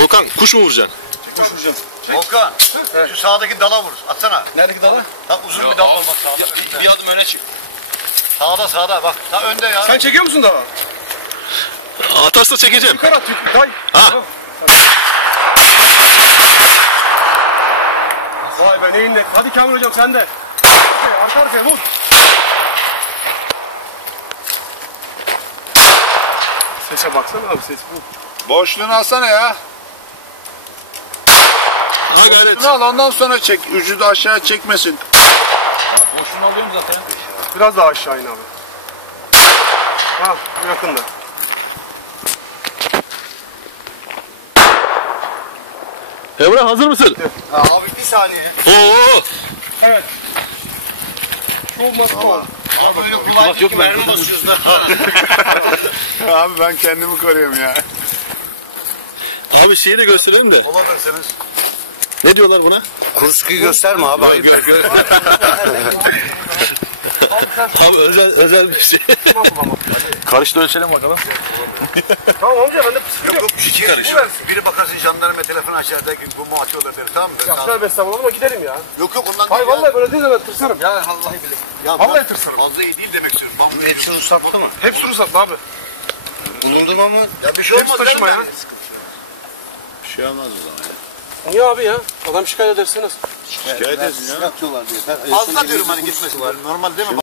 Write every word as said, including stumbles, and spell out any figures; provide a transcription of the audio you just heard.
Volkan kuş mu vuracaksın? Kuş vuracağım. Volkan, Evet. şu sağdaki dala vur. Atsana. Neredeki dala? Tam uzun bir dal var bak sağda. Bir, bir adım öne çık. Sağda sağda bak. Tam önde ya. Sen çekiyor musun dala? Atarsa çekeceğim. Yukarı at yukarı. Tay. Ha. Tamam. Vay be neyin net. Hadi Kamil hocam sen de. Arka arkaya vur. Sese baksana abi, ses bu. Boşluğunu alsana ya. Ha gayret. Boşluğunu al, ondan sonra çek. Ucu da aşağı çekmesin. Boşluğunu alıyorum zaten. Biraz daha aşağı in abi. Ha, yakında. Emrah hazır mısın? Abi bir saniye. Oo. Evet. Şu olmaz bu. Abi öyle kulak yok mermi basıyoruz da. Abi ben kendimi koruyorum ya. Abi şeyi de gösterelim de. Olabilirsiniz. Ne diyorlar buna? Kurşuyu gösterme abi. Hayır. Abi özel özel bir şey. Karıştı ölçelim bakalım. Tamam amca ben de pısırıyorum. Yok yok iki karış. Biri bakarsın jandarma telefonu açar der ki bu mu atıyorlar der, tamam mı? Ya tövbe estağfurullah ama gidelim ya. Yok yok ondan Hayır değil vallahi böyle değil de ben tırsarım. ya. Ya vallahi bile. Ya Vallahi ben tırsarım. fazla iyi değil demek istiyorum. Ben hepsi ruhsatlı mı? Hepsi ruhsatlı abi. Bulundurma mı? Ya bir şey Hepsi olmaz taşıma değil ya. mi? Bir şey olmaz o zaman ya. Niye abi ya? Adam şikayet edersiniz. Şikayet etsin ya. Fazla diyorum hani gitmesin. Normal değil mi?